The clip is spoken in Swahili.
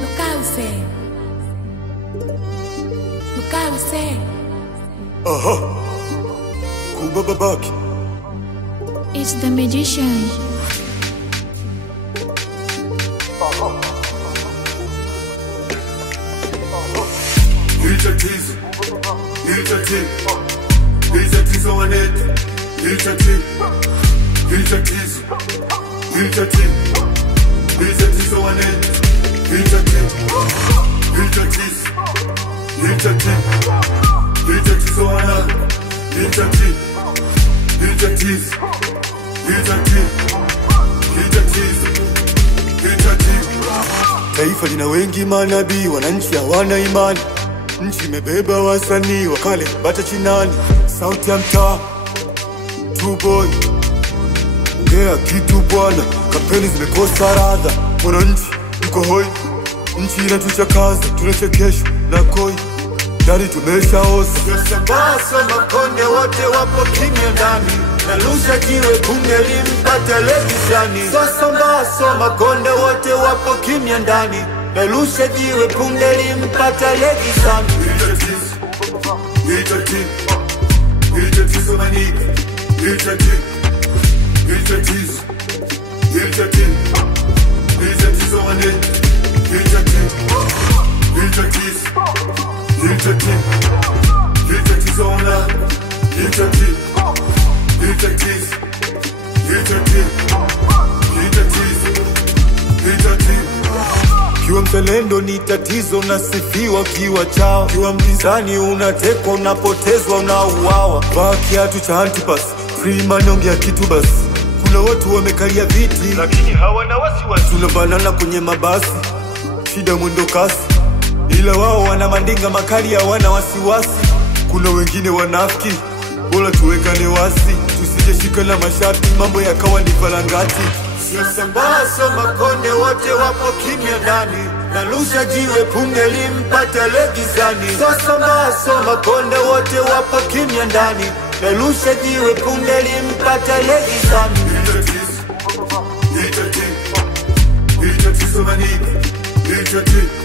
Lukawuse. Aha. Kuba Babaki. It's the magician. He's a tease. He's a tease. He's a tease on it. He's a tease. He's a tease. He's a tease. He's a tease on it. He's a tease. He's a tease. He's a tease. He's a tease on it. He's a tease. He's a tease. He's a tease. He's a tease. He's a tease. Taifa lina wengi manabii, wananchi hawana imani. Nchi imebeba wasanii wakale bata chinani. Sauti ya mtaa, True Boy. Ongea kitu bwana, kampeni zimekosa radha. Mwananchi yuko hoi, nchi inatuchakaza, tunachekeshwa na koi. Dari tumeshaoza. Yosambaso makonde wote wapo kimya ndani. Nalusha jiwe bunge limpata legizani. Yosambaso makonde wote wapo kimya ndani. Nalusha jiwe bunge limpata legizani. He's a tease. He's a tease on my nigga. He's a tease. He's a tease. He's a tease. He's a tease on my nigga. He's a tease. He's a tease. He's a tease. He's a tease on her. He's a tease. He's a tease. He's a tease. He's a tease. He's a tease. Kiwa mzalendo ni tatizo, unasifiwa kiwa chao. Kiwa mpinzani unatekwa, unapotezwa, unauawa. Vaa kiatu cha Antipas, Freeman ongea kitu basi. Kuna watu wamekalia viti lakini hawana wasiwasi. Tunabanana kwenye mabasi, shida mwendo kasi, ila wao wana mandinga makali, hawana wasiwasi. Kuna wengine wanafiki, bora tuwekane wasi, tusije shika na mashati, mambo yakawa ni falangati. Yosambaso makonde wote wapo kimya ndani. Nalusha jiwe punge limpata legizani. Yosambaso makonde wote wapo kimya ndani. Nalusha jiwe punge limpata legizani. He's a tease. He's a tease. He's a tease on my nigga. He's a tease.